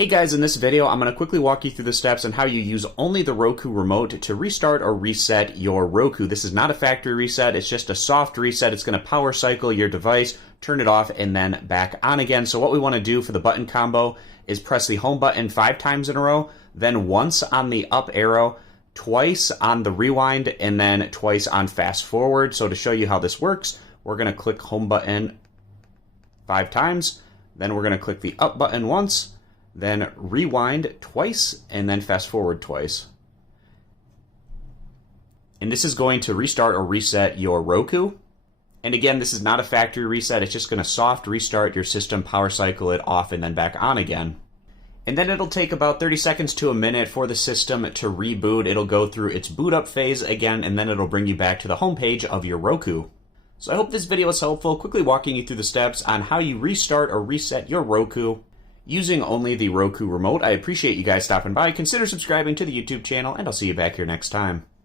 Hey guys, in this video I'm going to quickly walk you through the steps on how you use only the Roku remote to restart or reset your Roku. This is not a factory reset, it's just a soft reset. It's going to power cycle your device, turn it off, and then back on again. So what we want to do for the button combo is press the home button 5 times in a row, then once on the up arrow, twice on the rewind, and then twice on fast forward. So to show you how this works, we're going to click home button 5 times, then we're going to click the up button once, then rewind twice, and then fast forward twice. And this is going to restart or reset your Roku. And again, this is not a factory reset, it's just going to soft restart your system, power cycle it off, and then back on again. And then it'll take about 30 seconds to a minute for the system to reboot. It'll go through its boot up phase again, and then it'll bring you back to the home page of your Roku. So I hope this video was helpful, quickly walking you through the steps on how you restart or reset your Roku using only the Roku remote. I appreciate you guys stopping by. Consider subscribing to the YouTube channel, and I'll see you back here next time.